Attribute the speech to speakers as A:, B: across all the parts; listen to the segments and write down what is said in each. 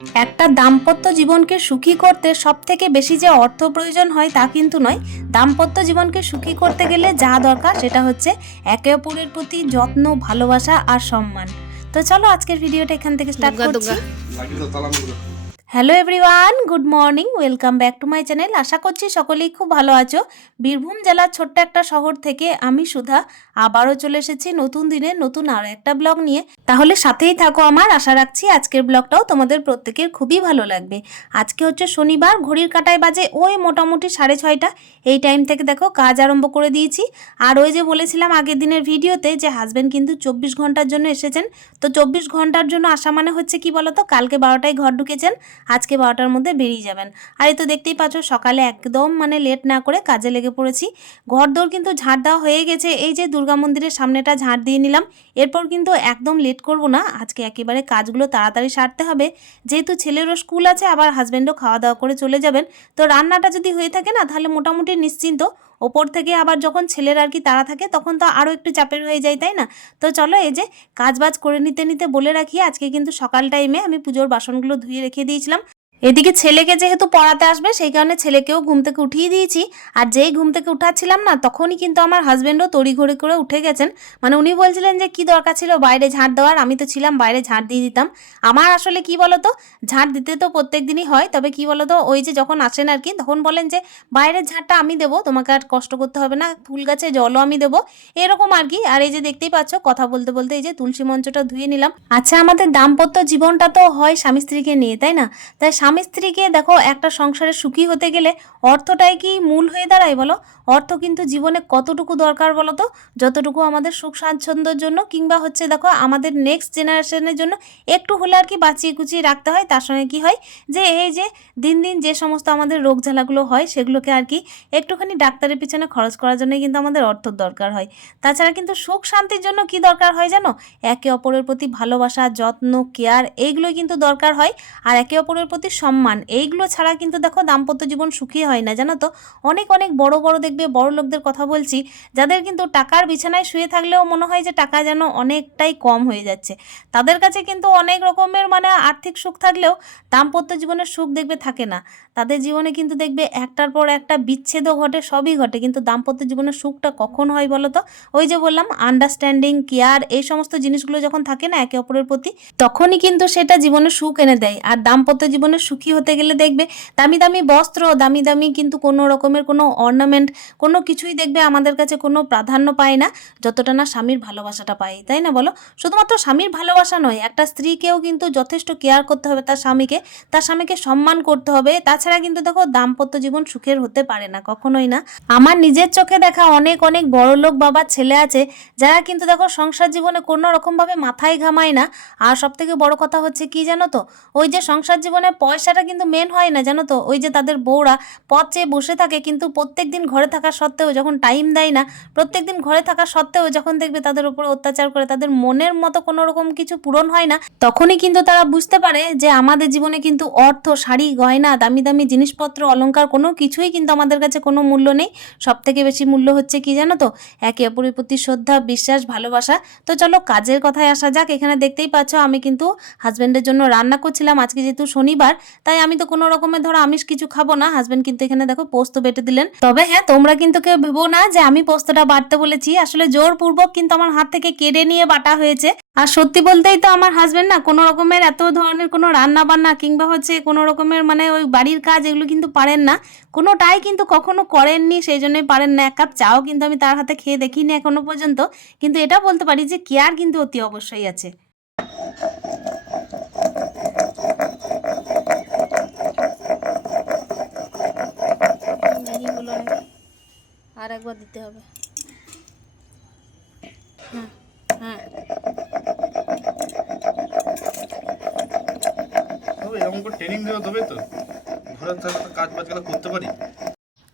A: একটা দাম্পত্য জীবনকে সুখী করতে সব থেকে বেশি যে অর্থ প্রয়োজন হয় তা কিন্তু নয়। দাম্পত্য জীবনকে সুখী করতে গেলে যা দরকার সেটা হচ্ছে একে অপরের প্রতি যত্ন ভালোবাসা আর সম্মান। তো চলো আজকের ভিডিওটা এখান থেকে স্টার্ট করছি। Hello everyone good morning welcome back to my channel আশা করছি সকলেই খুব ভালো আছো। বীরভূম জেলার ছোট্ট একটা শহর থেকে আমি সুধা আবারও চলে এসেছি নতুন দিনে, নতুন আরও একটা ব্লগ নিয়ে। তাহলে সাথেই থাকো আমার, আশা রাখছি আজকের ব্লগটাও তোমাদের প্রত্যেকের খুবই ভালো লাগবে। আজকে হচ্ছে শনিবার, ঘড়ির কাটায় বাজে ওই মোটামুটি সাড়ে ছয়টা। এই টাইম থেকে দেখো কাজ আরম্ভ করে দিয়েছি। আর ওই যে বলেছিলাম আগের দিনের ভিডিওতে যে হাজব্যান্ড কিন্তু চব্বিশ ঘণ্টার জন্য এসেছেন। তো চব্বিশ ঘণ্টার জন্য আসা মানে হচ্ছে কি বলতো? কালকে বারোটায় ঘর ঢুকেছেন। আজকে বারোটার মধ্যে বেরিয়ে যাবেন। আর এই তো দেখতেই পাচ্ছ, সকালে একদম মানে লেট না করে কাজে লেগে পড়েছি। ঘর দৌড় কিন্তু ঝাড় দেওয়া হয়ে গেছে। এই যে দুর্গা মন্দিরের সামনেটা ঝাড় দিয়ে নিলাম। এরপর কিন্তু একদম লেট করব না। আজকে একেবারে কাজগুলো তাড়াতাড়ি সারতে হবে। যেহেতু ছেলেরও স্কুল আছে, আবার হাজব্যান্ডও খাওয়া দাওয়া করে চলে যাবেন। তো রান্নাটা যদি হয়ে থাকে না, তাহলে মোটামুটি নিশ্চিন্ত। ওপর থেকে আবার যখন ছেলের আর কি তারা থাকে, তখন তো আরও একটু চাপের হয়ে যায়, তাই না? তো চলো এই যে কাজবাজ করে নিতে নিতে বলে রাখি, আজকে কিন্তু সকাল টাইমে আমি পুজোর বাসনগুলো ধুয়ে রেখে দিয়েছিলাম। এদিকে ছেলেকে যেহেতু পড়াতে আসবে, সেই কারণে ছেলেকেও ঘুম থেকে উঠিয়ে দিয়েছি। আর যেই ঘুম থেকে উঠাচ্ছিলাম না, তখনই কিন্তু আমার হাজব্যান্ডও তড়ি তড়িঘড়ি করে উঠে গেছেন। মানে উনি বলছিলেন যে, কি দরকার ছিল? বাইরে ঝাড় দেওয়ার? আমি তো ছিলাম, বাইরে ঝাড় দিয়ে দিতাম। আমার আসলে কি বলতো ঝাড় দিতে তো প্রত্যেক দিনই হয়, তবে কি বলতো, ওই যে যখন আসেন আর কি তখন বলেন যে, বাইরের ঝাড়টা আমি দেবো, তোমাকে আর কষ্ট করতে হবে না, ফুল গাছে জলও আমি দেবো। এরকম আর কি আর এই যে দেখতেই পাচ্ছ, কথা বলতে বলতে এই যে তুলসী মঞ্চটা ধুয়ে নিলাম। আচ্ছা আমাদের দাম্পত্য জীবনটা তো হয় স্বামী স্ত্রীকে নিয়ে, তাই না? তাই স্বামী স্ত্রীকে দেখো একটা সংসারে সুখী হতে গেলে অর্থটাই কি মূল হয়ে দাঁড়ায় বলো? অর্থ কিন্তু জীবনে কতটুকু দরকার বলো তো? যতটুকু আমাদের সুখ স্বাচ্ছন্দ্যের জন্য কিংবা হচ্ছে দেখো আমাদের নেক্সট জেনারেশনের জন্য একটু হলে আর কি বাঁচিয়ে কুচিয়ে রাখতে হয়। তার সঙ্গে কি হয় যে এই যে দিন দিন যে সমস্ত আমাদের রোগ জ্বালাগুলো হয় সেগুলোকে আর কি একটুখানি ডাক্তারের পিছনে খরচ করার জন্য কিন্তু আমাদের অর্থর দরকার হয়। তাছাড়া কিন্তু সুখ শান্তির জন্য কি দরকার হয় জানো? একে অপরের প্রতি ভালোবাসা, যত্ন কেয়ার এইগুলোই কিন্তু দরকার হয়। আর একে অপরের প্রতি সম্মান, এইগুলো ছাড়া কিন্তু দেখো দাম্পত্য জীবন সুখী হয় না, জানো তো? অনেক অনেক বড় বড় দেখবে বড় লোকদের কথা বলছি, যাদের কিন্তু টাকার বিছানায় শুয়ে থাকলেও মনে হয় যে টাকা যেন অনেকটাই কম হয়ে যাচ্ছে। তাদের কাছে কিন্তু অনেক রকমের মানে আর্থিক সুখ থাকলেও দাম্পত্য জীবনের সুখ দেখবে থাকে না। তাদের জীবনে কিন্তু দেখবে একটার পর একটা বিচ্ছেদও ঘটে, সবই ঘটে। কিন্তু দাম্পত্য জীবনের সুখটা কখন হয় বলো তো? ওই যে বললাম আন্ডারস্ট্যান্ডিং কেয়ার এই সমস্ত জিনিসগুলো যখন থাকে না একে অপরের প্রতি, তখনই কিন্তু সেটা জীবনে সুখ এনে দেয়। আর দাম্পত্য জীবনে সুখী হতে গেলে দেখবে দামি দামি বস্ত্র, দামি দামি কিন্তু কোনো রকমের কোনো অর্নামেন্ট কোনো কিছুই দেখবে আমাদের কাছে কোনো প্রাধান্য পায় না, যতটা না স্বামীর ভালোবাসাটা পায়, তাই না বলো? শুধুমাত্র স্বামীর ভালোবাসা নয়, একটা স্ত্রীকেও কিন্তু যথেষ্ট কেয়ার করতে হবে তার স্বামীকে। তার স্বামীকে সম্মান করতে হবে, তাছাড়া কিন্তু দেখো দাম্পত্য জীবন সুখের হতে পারে না, কখনোই না। আমার নিজের চোখে দেখা অনেক অনেক বড় লোক বাবার ছেলে আছে, যারা কিন্তু দেখো সংসার জীবনে কোনো রকমভাবে মাথায় ঘামায় না। আর সব থেকে বড় কথা হচ্ছে কি জানো তো? ওই যে সংসার জীবনে পয়সাটা কিন্তু মেন হয় না, জানো তো? ওই যে তাদের বউরা পথ চেয়ে বসে থাকে, কিন্তু প্রত্যেক দিন ঘরে থাকা সত্ত্বেও যখন টাইম দেয় না প্রত্যেক দিন ঘরে থাকা সত্ত্বেও যখন দেখবে তাদের উপরে অত্যাচার করে, তাদের মনের মতো কোনো রকম কিছু পূরণ হয় না, তখনই কিন্তু তারা বুঝতে পারে যে আমাদের জীবনে কিন্তু অর্থ, শাড়ি, গয়না, দামি দামি জিনিসপত্র, অলংকার কোনো কিছুই কিন্তু আমাদের কাছে কোনো মূল্য নেই। সব থেকে বেশি মূল্য হচ্ছে কি জানো তো? একে অপরের প্রতি শ্রদ্ধা, বিশ্বাস, ভালোবাসা। তো চলো কাজের কথায় আসা যাক। এখানে দেখতেই পাচ্ছ আমি কিন্তু হাজব্যান্ডের জন্য রান্না করছিলাম। আজকে যেহেতু শনিবার, তাই আমি তো কোনো রকমের ধরো আমিষ কিছু খাব না। হাজব্যান্ড কিন্তু এখানে দেখো পোস্ত বেটে দিলেন। তবে হ্যাঁ তোমরা কিন্তু কেউ ভেবো না যে আমি পোস্তটা বাটতে বলেছি। আসলে জোরপূর্বক কিন্তু আমার হাত থেকে কেড়ে নিয়ে বাটা হয়েছে। আর সত্যি বলতেই তো আমার হাজবেন্ড না কোনো রকমের এত ধরনের কোনো রান্না বান্না কিংবা হচ্ছে কোনো রকমের মানে ওই বাড়ির কাজ এগুলো কিন্তু পারেন না। কোনোটাই কিন্তু কখনো করেননি, সেই জন্যই পারেন না। এক কাপ চাও কিন্তু আমি তার হাতে খেয়ে দেখিনি এখনও পর্যন্ত। কিন্তু এটা বলতে পারি যে কেয়ার কিন্তু অতি অবশ্যই আছে। আর একবার দিতে হবে হ্যাঁ হ্যাঁ
B: তবে তো? ঘরে থাকলে তো কাজ বাজ গেলে করতে পারি।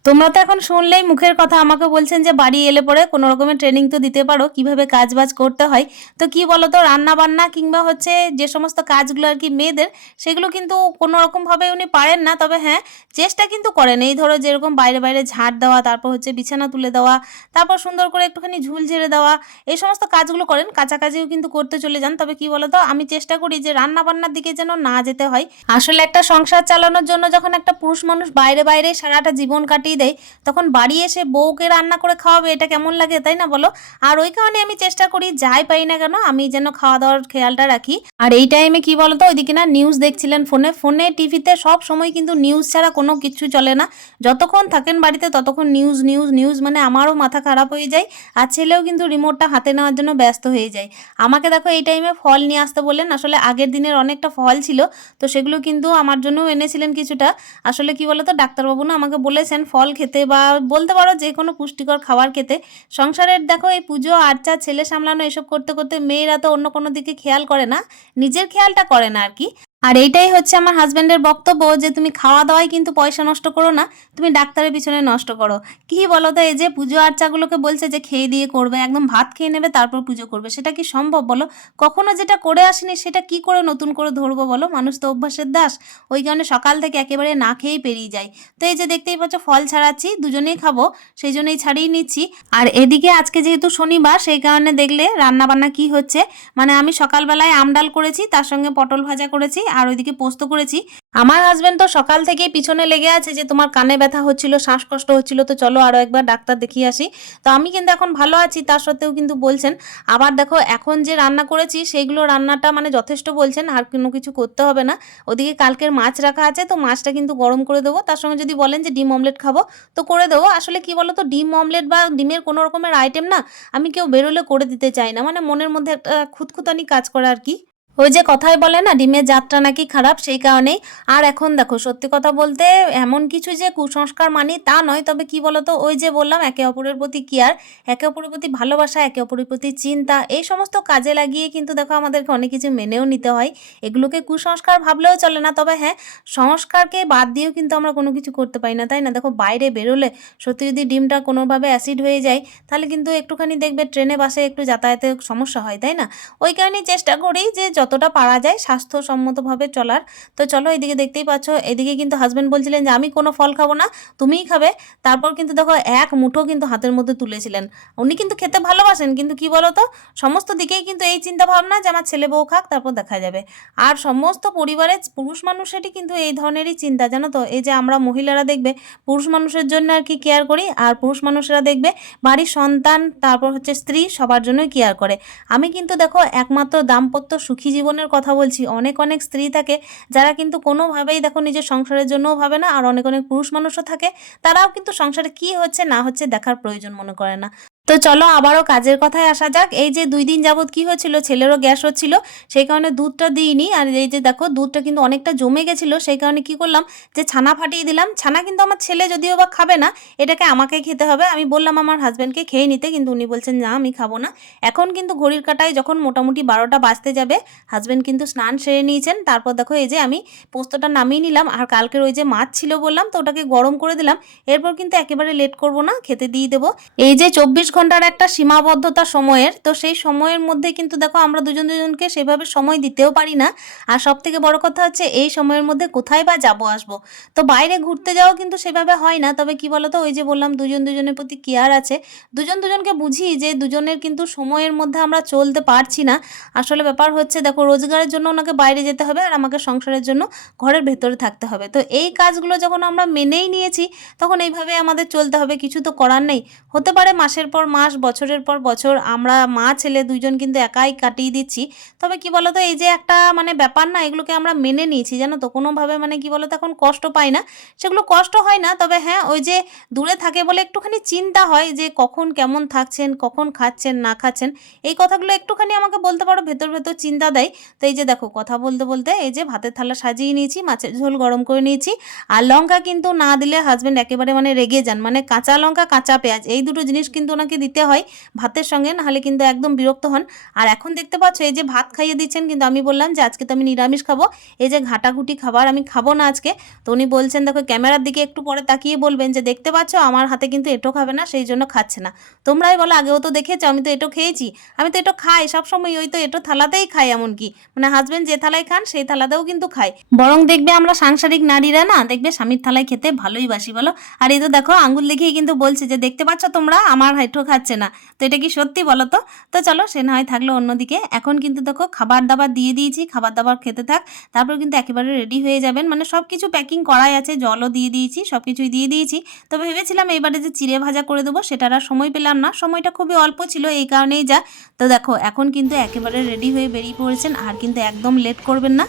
A: তোমরা তো এখন শুনলেই মুখের কথা। আমাকে বলছেন যে বাড়ি এলে পরে কোনো রকমের ট্রেনিং তো দিতে পারো, কীভাবে কাজ বাজ করতে হয়। তো কি বলো তো রান্না বান্না কিংবা হচ্ছে যে সমস্ত কাজগুলো আর কি মেয়েদের, সেগুলো কিন্তু কোনো রকমভাবে উনি পারেন না। তবে হ্যাঁ চেষ্টা কিন্তু করেন। এই ধরো যেরকম বাইরে বাইরে ঝাড় দেওয়া, তারপর হচ্ছে বিছানা তুলে দেওয়া, তারপর সুন্দর করে একটুখানি ঝুল ঝেড়ে দেওয়া, এই সমস্ত কাজগুলো করেন। কাছাকাছিও কিন্তু করতে চলে যান। তবে কি বলো তো আমি চেষ্টা করি যে রান্না বান্নার দিকে যেন না যেতে হয়। আসলে একটা সংসার চালানোর জন্য যখন একটা পুরুষ মানুষ বাইরে বাইরে সারাটা জীবন কাটিয়ে দেয়। তখন বাড়ি এসে বউকে রান্না করে খাওয়াবে, এটা কেমন লাগে তাই না বলো? আর ওই কারণে আমি চেষ্টা করি, যাই পাই না কেন আমি যেন খাওয়া দাওয়ার খেয়ালটা রাখি। আর এই টাইমে কি বলতো, ওইদিকে না নিউজ দেখছিলেন ফোনে ফোনে টিভিতে সব সময় কিন্তু নিউজ ছাড়া কোনো কিছু চলে না। যতক্ষণ থাকেন বাড়িতে, ততক্ষণ নিউজ নিউজ নিউজ মানে আমারও মাথা খারাপ হয়ে যায় আর ছেলেও কিন্তু রিমোটটা হাতে নেওয়ার জন্য ব্যস্ত হয়ে যায়। আমাকে দেখো এই টাইমে ফল নিয়ে আসতে বললেন। আসলে আগের দিনের অনেকটা ফল ছিল, তো সেগুলো কিন্তু আমার জন্যও এনেছিলেন কিছুটা। আসলে কি বলতো, ডাক্তারবাবু না আমাকে বলেছেন, ফল খেতে বা বলতে পারো যে কোনো পুষ্টিকর খাবার খেতে, সংসারের দেখো এই পুজো, আর্চা, ছেলে সামলানো এসব করতে করতে মেয়েরা তো অন্য কোনো দিকে খেয়াল করে না, নিজের খেয়ালটা করে না আর কি। আর এইটাই হচ্ছে আমার হাজব্যান্ডের বক্তব্য যে তুমি খাওয়া দাওয়ায় কিন্তু পয়সা নষ্ট করো না, তুমি ডাক্তারের পিছনে নষ্ট করো। কি বলো তো এই যে পুজো আর্চাগুলোকে বলছে যে খেয়ে দিয়ে করবে, একদম ভাত খেয়ে নেবে, তারপর পুজো করবে, সেটা কি সম্ভব বলো? কখনো যেটা করে আসেনি, সেটা কি করে নতুন করে ধরবো বলো? মানুষ তো অভ্যাসের দাস, ওই কারণে সকাল থেকে একেবারে না খেয়েই পেরিয়ে যায়। তো এই যে দেখতেই পাচ্ছ, ফল ছাড়াচ্ছি, দুজনেই খাব সেই জন্যই ছাড়িয়ে নিচ্ছি। আর এদিকে আজকে যেহেতু শনিবার, সেই কারণে দেখলে রান্না বান্না কি হচ্ছে? মানে আমি সকালবেলায় আমডাল করেছি, তার সঙ্গে পটল ভাজা করেছি আর ওইদিকে পোস্ত করেছি। আমার হাজবেন্ড তো সকাল থেকেই পিছনে লেগে আছে যে তোমার কানে ব্যথা হচ্ছিল, শ্বাসকষ্ট হচ্ছিল, তো চলো আরও একবার ডাক্তার দেখিয়ে আসি। তো আমি কিন্তু এখন ভালো আছি, তার সত্ত্বেও কিন্তু বলছেন, আবার দেখো, এখন যে রান্না করেছি সেইগুলো রান্নাটা মানে যথেষ্ট বলছেন, আর কোনো কিছু করতে হবে না। ওদিকে কালকের মাছ রাখা আছে, তো মাছটা কিন্তু গরম করে দেবো। তার সঙ্গে যদি বলেন যে ডিম অমলেট খাব, তো করে দেবো। আসলে কি বলো তো ডিম অমলেট বা ডিমের কোনো রকমের আইটেম না, আমি কেউ বেরোলে করে দিতে চাই না। মানে মনের মধ্যে একটা খুঁতখুতানি কাজ করে আর কি। ওই যে কথায় বলে না, ডিমের জাতটা নাকি খারাপ, সেই কারণেই। আর এখন দেখো, সত্যি কথা বলতে এমন কিছু যে কুসংস্কার মানি তা নয়, তবে কি বলতো, ওই যে বললাম, একে অপরের প্রতি কেয়ার, একে অপরের প্রতি ভালোবাসা, একে অপরের প্রতি চিন্তা, এই সমস্ত কাজে লাগিয়ে কিন্তু দেখো আমাদেরকে অনেক কিছু মেনেও নিতে হয়। এগুলোকে কুসংস্কার ভাবলেও চলে না, তবে হ্যাঁ সংস্কারকে বাদ দিয়েও কিন্তু আমরা কোনো কিছু করতে পারি না, তাই না? দেখো, বাইরে বেরোলে সত্যি যদি ডিমটা কোনোভাবে অ্যাসিড হয়ে যায়, তাহলে কিন্তু একটুখানি দেখবে ট্রেনে, বাসে একটু যাতায়াতে সমস্যা হয়, তাই না? ওই কারণেই চেষ্টা করি যে যতটা পারা যায় স্বাস্থ্যসম্মতভাবে চলার। তো চলো এদিকে দেখতেই পাচ্ছ, এদিকে কিন্তু হাজব্যান্ড বলছিলেন যে, আমি কোনো ফল খাব না, তুমিই খাবে। তারপর কিন্তু দেখো এক মুঠো কিন্তু হাতের মধ্যে তুলেছিলেন। উনি কিন্তু খেতে ভালোবাসেন, কিন্তু কি বলো তো, সমস্ত দিকেই কিন্তু এই চিন্তা ভাবনা যে, আমার ছেলে বউ খাক, তারপর দেখা যাবে। আর সমস্ত পরিবারের পুরুষ মানুষেরই কিন্তু এই ধরনেরই চিন্তা, জানো তো? এই যে আমরা মহিলারা দেখবে, পুরুষ মানুষের জন্য আর কি কেয়ার করি, আর পুরুষ মানুষেরা দেখবে বাড়ির সন্তান, তারপর হচ্ছে স্ত্রী সবার জন্যই কেয়ার করে। আমি কিন্তু দেখো একমাত্র দাম্পত্য সুখী জীবনের কথা বলছি, অনেক অনেক স্ত্রী থাকে যারা কিন্তু কোনোভাবেই দেখো নিজের সংসারের জন্যও ভাবে না, আর অনেক অনেক পুরুষ মানুষও থাকে, তারাও কিন্তু সংসারে কি হচ্ছে না হচ্ছে দেখার প্রয়োজন মনে করে না। তো চলো আবারও কাজের কথায় আসা যাক। এই যে দুই দিন যাবৎ কি হয়েছিল, ছেলেরও গ্যাস হচ্ছিল, সেই কারণে দুধটা দিইনি। আর এই যে দেখো, দুধটা কিন্তু অনেকটা জমে গেছিল, সেই কারণে কি করলাম যে ছানা ফাটিয়ে দিলাম। ছানা কিন্তু আমার ছেলে যদিও বা খাবে না, এটাকে আমাকে খেতে হবে। আমি বললাম আমার হাজব্যান্ডকে খেয়ে নিতে, কিন্তু উনি বলছেন, না, আমি খাব না। এখন কিন্তু ঘড়ির কাটায় যখন মোটামুটি বারোটা বাজতে যাবে হাজব্যান্ড কিন্তু স্নান সেরে নিয়েছেন। তারপর দেখো, এই যে আমি পোস্তটা নামিয়ে নিলাম। আর কালকের ওই যে মাছ ছিল বললাম, তো ওটাকে গরম করে দিলাম। এরপর কিন্তু একেবারে লেট করব না, খেতে দিয়ে দেবো। এই যে চব্বিশ ঘণ্টার একটা সীমাবদ্ধতা সময়ের, তো সেই সময়ের মধ্যে কিন্তু দেখো আমরা দুজন দুজনকে সেভাবে সময় দিতেও পারি না। আর সব থেকে বড় কথা হচ্ছে এই সময়ের মধ্যে কোথায় বা যাব আসব। তো বাইরে ঘুরতে যাওয়া কিন্তু সেভাবে হয় না, তবে কি বলতো ওই যে বললাম দুজন দুজনের প্রতি কেয়ার আছে। দুজন দুজনকে বুঝি যে দুজনের কিন্তু সময়ের মধ্যে আমরা চলতে পারছি না। আসলে ব্যাপার হচ্ছে দেখো রোজগারের জন্য ওনাকে বাইরে যেতে হবে আর আমাকে সংসারের জন্য ঘরের ভেতরে থাকতে হবে। তো এই কাজগুলো যখন আমরা মেনেই নিয়েছি, তখন এইভাবে আমাদের চলতে হবে, কিছু তো করার নেই। হতে পারে মাসের পর মাস, বছরের পর বছর আমরা মা, ছেলে দুইজন কিন্তু একাই কাটিয়ে দিচ্ছি। তবে কি বলতো, এই যে একটা মানে ব্যাপার না, এগুলোকে আমরা মেনে নিয়েছি, জানো তো? কোনোভাবে মানে কি বলতো, এখন কষ্ট পাই না। সেগুলো কষ্ট হয় না, তবে হ্যাঁ ওই যে দূরে থাকে বলে একটুখানি চিন্তা হয় যে কখন কেমন থাকছেন, কখন খাচ্ছেন, না খাচ্ছেন, এই কথাগুলো একটুখানি আমাকে বলতে পারো, ভেতর ভেতর চিন্তা দেয়। তো এই যে দেখো, কথা বলতে বলতে এই যে ভাতের থালা সাজিয়ে নিয়েছি, মাছের ঝোল গরম করে নিয়েছি। আর লঙ্কা কিন্তু না দিলে হাজব্যান্ড একেবারে মানে রেগে যান মানে কাঁচা লঙ্কা, কাঁচা পেঁয়াজ, এই দুটো জিনিস কিন্তু ওনাকে আমাকে দিতে হয় ভাতের সঙ্গে, নাহলে কিন্তু একদম বিরক্ত হন। আর এখন দেখতে পাচ্ছ, এই যে ভাত খাইয়ে দিচ্ছেন, কিন্তু আমি বললাম যে আজকে তো আমি নিরামিষ খাব, এই যে ঘাটাঘুটি খাবার আমি খাব না আজকে। তো উনি বলছেন, দেখো ক্যামেরার দিকে একটু পরে তাকিয়ে বলবেন যে, দেখতে পাচ্ছ, আমার হাতে কিন্তু এটো খাবে না, সেই জন্য খাচ্ছে না। তোমরাই বলো, আগেও তো দেখেছ, আমি তো এটো খেয়েছি। আমি তো এটো খাই, সবসময় ওই তো এটো থালাতেই খাই এমনকি। মানে হাজবেন্ড যে থালায় খান, সেই থালাতেও কিন্তু খাই বরং দেখবে আমরা সাংসারিক নারীরা না, দেখবে স্বামীর থালায় খেতে ভালোই বাসি, বলো। আর এই তো দেখো, আঙ্গুল দেখিয়ে কিন্তু বলছে যে, দেখতে পাচ্ছ তোমরা, আমার হাইটো খাচ্ছে না। তো এটা কি সত্যি বলো তো? তো চলো সে না হয় থাকল অন্যদিকে। এখন কিন্তু দেখো খাবার দাবার দিয়ে দিয়েছি খাবার দাবার খেতে থাক তারপর কিন্তু একেবারে রেডি হয়ে যাবেন। মানে সব কিছু প্যাকিং করাই আছে জলও দিয়ে দিয়েছি সব কিছুই দিয়ে দিয়েছি। তো ভেবেছিলাম এবারে যে চিড়ে ভাজা করে দেবো সেটার আর সময় পেলাম না। সময়টা খুবই অল্প ছিল এই কারণেই যা। তো দেখো এখন কিন্তু একেবারে রেডি হয়ে বেরিয়ে পড়েছেন আর কিন্তু একদম লেট করবেন না।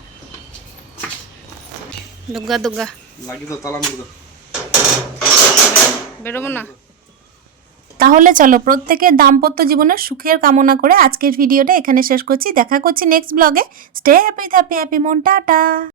A: দুর্গা দুর্গা
C: লাগি তো তালা মুড়ো
A: বেরোবো না। তাহলে চলো প্রত্যেকের দাম্পত্য জীবনের সুখের কামনা করে আজকের ভিডিওটা এখানে শেষ করছি। দেখা করছি নেক্সট ব্লগে স্টে হ্যাপি হ্যাপি হ্যাপি মন টাটা!